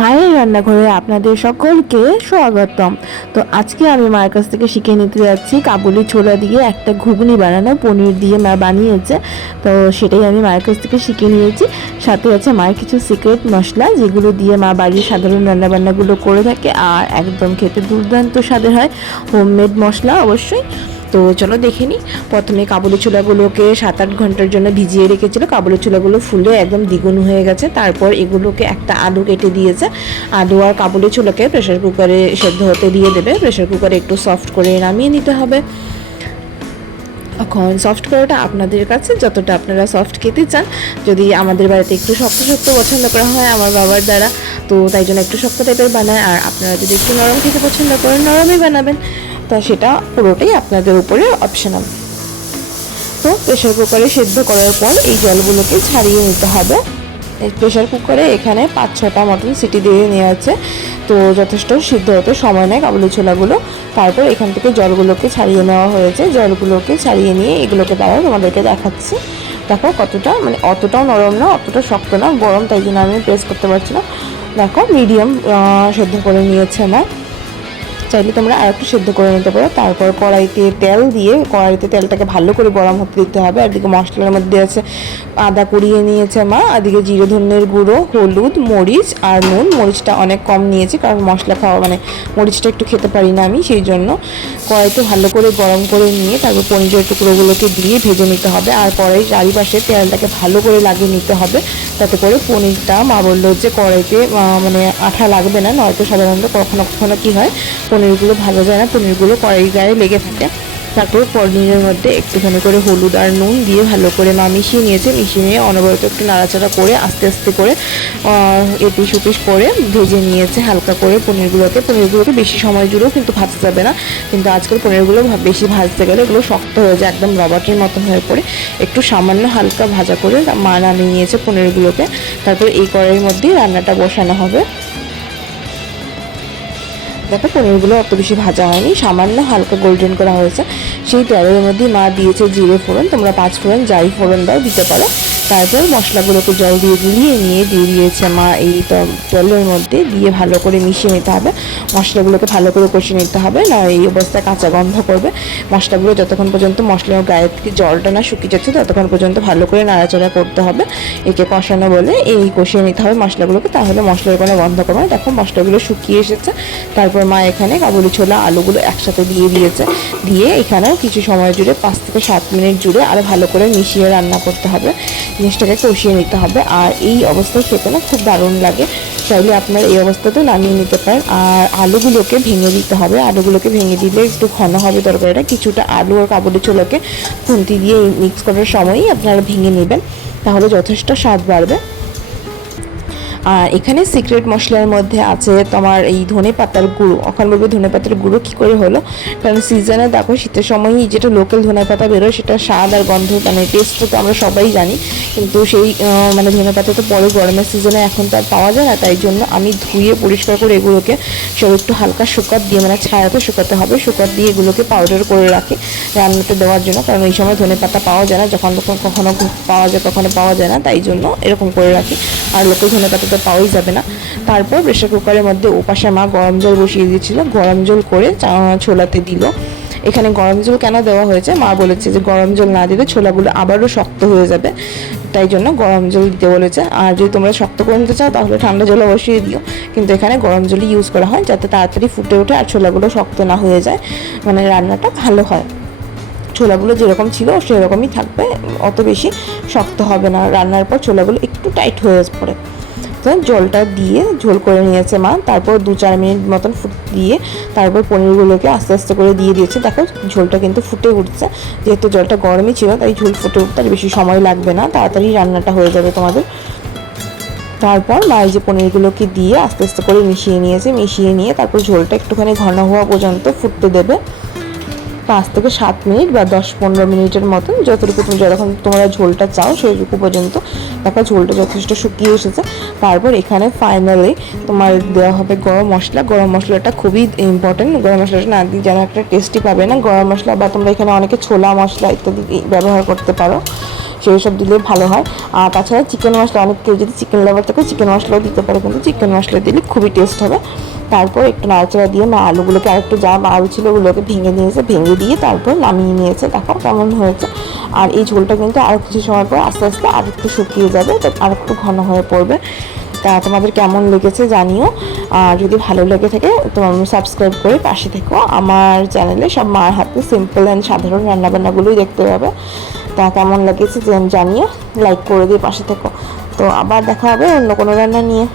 মায়ের রান্নাঘরে আপনাদের সকলকে স্বাগতম। তো আজকে আমি মায়ের কাছ থেকে শিখে নিতে যাচ্ছি কাবুলি ছোলা দিয়ে একটা ঘুগনি বানানো, পনির দিয়ে মা বানিয়েছে। তো সেটাই আমি মায়ের কাছ থেকে শিখে নিয়েছি। সাথে আছে মায়ের কিছু সিক্রেট মশলা, যেগুলো দিয়ে মা বাড়ির সাধারণ রান্নাবান্নাগুলো করে থাকে, আর একদম খেতে দুর্দান্ত স্বাদের হয়। হোমমেড মশলা অবশ্যই। তো চলো দেখে নিই। প্রথমে কাবুলি ছোলাগুলোকে 7-8 ঘন্টার জন্য ভিজিয়ে রেখেছিল। কাবুলি ছোলাগুলো ফুলে একদম দ্বিগুণ হয়ে গেছে। তারপর এগুলোকে একটা আলু কেটে দিয়েছে। আলু আর কাবুলি ছোলাকে প্রেশার কুকারে সেদ্ধ হতে দিয়ে দেবে। প্রেশার কুকারে একটু সফট করে নামিয়ে নিতে হবে। এখন সফট করাটা আপনাদের কাছে, যতটা আপনারা সফট খেতে চান। যদি আমাদের বাড়িতে একটু শক্ত শক্ত পছন্দ করা হয় আমার বাবার দ্বারা, তো তাই জন্য একটু শক্ত টাইপের বানায়। আর আপনারা যদি একটু নরম খেতে পছন্দ করেন, নরমই বানাবেন। তো সেটা পুরোটাই আপনাদের উপরে অপশনাল। তো প্রেশার কুকারে সেদ্ধ করার পর এই জলগুলোকে ছাড়িয়ে নিতে হবে। প্রেশার কুকারে এখানে 5-6টা মতন সিটি দিয়ে নেওয়া আছে। তো যথেষ্ট সিদ্ধ হতে সময় নেয় কাবুলি ছোলাগুলো। তারপর এখান থেকে জলগুলোকে ছাড়িয়ে নেওয়া হয়েছে। জলগুলোকে ছাড়িয়ে নিয়ে এগুলোকে দ্বারা তোমাদেরকে দেখাচ্ছি। দেখো কতটা, মানে অতটাও নরম না, অতটা শক্ত না, গরম, তাই জন্য আমি প্রেস করতে পারছি না। দেখো মিডিয়াম সেদ্ধ করে নিয়েছে আমার। চাইলে তোমরা আর একটু সেদ্ধ করে নিতে পারো। তারপর কড়াইতে তেল দিয়ে কড়াইতে তেলটাকে ভালো করে গরম হতে দিতে হবে। আর এদিকে মশলার মধ্যে আছে আদা কুড়িয়ে নিয়েছে মা, এদিকে জিরে ধনের গুঁড়ো, হলুদ, মরিচ আর নুন। মরিচটা অনেক কম নিয়েছি, কারণ মশলা খাওয়া মানে মরিচটা একটু খেতে পারি না আমি, সেই জন্য। কড়াইতে ভালো করে গরম করে নিয়ে তারপর পনিরের টুকরোগুলোকে দিয়ে ভেজে নিতে হবে। আর কড়াই চারিপাশে তেলটাকে ভালো করে লাগিয়ে নিতে হবে, তাতে করে পনিরটা, মা বললো যে কড়াইতে মানে আঠা লাগবে না, নয়তো সাধারণত কখনো কখনো কী হয়, পনিরগুলো ভাজা যায় না, পনিরগুলো কড়াই গায়ে লেগে থাকে। তারপর পনিরের মধ্যে একটুখানি করে হলুদ আর নুন দিয়ে ভালো করে মা মিশিয়ে নিয়েছে। মিশিয়ে নিয়ে অনবরত একটু নাড়াচাড়া করে আস্তে আস্তে করে এপিস উপিস করে ভেজে নিয়েছে হালকা করে পনিরগুলোকে বেশি সময় জুড়েও কিন্তু ভাজতে যাবে না, কিন্তু আজকাল পনিরগুলো বেশি ভাজতে গেলে এগুলো শক্ত হয়ে যায়, একদম রবার্টের মতন হয়ে পড়ে। একটু সামান্য হালকা ভাজা করে মা নামিয়ে নিয়েছে পনিরগুলোকে। তারপর এই কড়াইয়ের মধ্যেই রান্নাটা বসানো হবে। দেখো পনিরগুলো অত বেশি ভাজা হয়নি, সামান্য হালকা গোল্ডেন করা হয়েছে। সেই তেলের মধ্যে মা দিয়েছে জিরে ফোড়ন, তোমরা 5 ফোড়ন যাই ফোড়ন দাও দিতে পারো। তারপর মশলাগুলোকে জল দিয়ে গুলিয়ে নিয়ে দিয়ে দিয়েছে মা এই তেলের মধ্যে, দিয়ে ভালো করে মিশিয়ে নিতে হবে। মশলাগুলোকে ভালো করে কষিয়ে নিতে হবে, না এই অবস্থায় কাঁচা গন্ধ করবে। মশলাগুলো যতক্ষণ পর্যন্ত মশলার গায়ে থেকে জলটা না শুকিয়ে যাচ্ছে ততক্ষণ পর্যন্ত ভালো করে নাড়াচাড়া করতে হবে। একে কষানো বলে, এই কষিয়ে নিতে হবে মশলাগুলোকে, তাহলে মশলার কোনো গন্ধ করবে না। দেখো মশলাগুলো শুকিয়ে এসেছে। তারপর মা এখানে কাবুলি ছোলা আলুগুলো একসাথে দিয়ে দিয়েছে। দিয়ে এখানেও কিছু সময় জুড়ে 5 থেকে 7 মিনিট জুড়ে আরও ভালো করে মিশিয়ে রান্না করতে হবে, জিনিসটাকে কষিয়ে নিতে হবে। আর এই অবস্থায় খেতে না খুব দারুণ লাগে। চাইলে আপনারা এই অবস্থাতেও নামিয়ে নিতে পারেন। আর আলুগুলোকে ভেঙে দিতে হবে, আলুগুলোকে ভেঙে দিলে একটু ঘন হবে তরকারিটা। কিছুটা আলু আর কাবুলি ছোলাকে খুন্তি দিয়ে মিক্স করার সময়ই আপনারা ভেঙে নেবেন, তাহলে যথেষ্ট স্বাদ বাড়বে। আর এখানে সিক্রেট মশলার মধ্যে আছে তোমার এই ধনে পাতার গুঁড়ো। এখন বলবে ধনে পাতার গুঁড়ো কী করে হলো, কারণ সিজনে দেখো শীতের সময়ই যেটা লোকাল ধনে পাতা বেরোয়, সেটা স্বাদ আর গন্ধ মানে টেস্ট তো আমরা সবাই জানি, কিন্তু সেই মানে ধনে পাতা তো পরে গরমের সিজনে এখন তো আর পাওয়া যায় না। তাই জন্য আমি ধুয়ে পরিষ্কার করে এগুলোকে সব একটু হালকা শুকাত দিয়ে, মানে ছায়াতে শুকাতে হবে, শুকাত দিয়ে এগুলোকে পাউডার করে রাখি রান্নাতে দেওয়ার জন্য। কারণ এই সময় ধনে পাতা পাওয়া যায় না, যখন তখন কখনো পাওয়া যায় কখনো পাওয়া যায় না, তাই জন্য এরকম করে রাখি। আর লোকাল ধনে পাতা তো পাওয়াই যাবে না। তারপর প্রেশার কুকারের মধ্যে ওপাশে মা গরম জল বসিয়ে দিয়েছিল, গরম জল করে ছোলাতে দিল। এখানে গরম জল কেন দেওয়া হয়েছে, মা বলেছে যে গরম জল না দিলে ছোলাগুলো আবারও শক্ত হয়ে যাবে, তাই জন্য গরম জল দিতে বলেছে। আর যদি তোমরা শক্ত করে নিতে চাও তাহলে ঠান্ডা জলে বসিয়ে দিও, কিন্তু এখানে গরম জলই ইউজ করা হয় যাতে তাড়াতাড়ি ফুটে ওঠে আর ছোলাগুলো শক্ত না হয়ে যায়, মানে রান্নাটা ভালো হয়। ছোলাগুলো যেরকম ছিল সেরকমই থাকবে, অত বেশি শক্ত হবে না। রান্নার পর ছোলাগুলো একটু টাইট হয়ে পড়ে। তো জলটা দিয়ে ঝোল করে নিয়েছে মা। তারপর 2-4 মিনিট মতন দিয়ে তারপর পনিরগুলোকে আস্তে আস্তে করে দিয়ে দিয়েছে। দেখো ঝোলটা কিন্তু ফুটে উঠছে, যেহেতু জলটা গরমই ছিল তাই ঝোল ফুটে উঠতে আর বেশি সময় লাগবে না, তাড়াতাড়ি রান্নাটা হয়ে যাবে তোমাদের। তারপর মা এই যে পনিরগুলোকে দিয়ে আস্তে আস্তে করে মিশিয়ে নিয়েছে। মিশিয়ে নিয়ে তারপর ঝোলটা একটুখানি ঘন হওয়া পর্যন্ত ফুটতে দেবে, 5 থেকে 7 মিনিট বা 10-15 মিনিটের মতন, যতটুকু তুমি যখন তোমরা ঝোলটা চাও সেইটুকু পর্যন্ত। দেখো ঝোলটা যথেষ্ট শুকিয়ে এসেছে। তারপর এখানে ফাইনালি তোমার দেওয়া হবে গরম মশলা। গরম মশলাটা খুবই ইম্পর্টেন্ট, গরম মশলাটা না দিয়ে যেন একটা টেস্টি পাবে না। গরম মশলা বা তোমরা এখানে অনেকে ছোলা মশলা ইত্যাদি ব্যবহার করতে পারো, সেই সব দিলে ভালো হয়। আর তাছাড়া চিকেন মশলা, অনেক কেউ যদি চিকেন লাভার থাকে চিকেন মশলাও দিতে পারে, কিন্তু চিকেন মশলা দিলে খুবই টেস্ট হবে। তারপর একটু নাড়াচাড়া দিয়ে মা আলুগুলোকে আরেকটু যা আলু ছিল ওগুলোকে ভেঙে নিয়েছে, ভেঙে দিয়ে তারপর নামিয়ে নিয়েছে। দেখো কেমন হয়েছে। আর এই ঝোলটা কিন্তু আরও কিছু সময় পর আস্তে আস্তে আর একটু শুকিয়ে যাবে, তো আর একটু ঘন হয়ে পড়বে। তা তোমাদের কেমন লেগেছে জানিও। আর যদি ভালো লেগে থাকে তোমার সাবস্ক্রাইব করে পাশে থেকো। আমার চ্যানেলে সব মার হাতে সিম্পল অ্যান্ড সাধারণ রান্নাবান্নাগুলোই দেখতে পাবে। তা কেমন লেগেছে জানিও, লাইক করে দিয়ে পাশে থেকো। তো আবার দেখা হবে অন্য কোনো রান্না নিয়ে।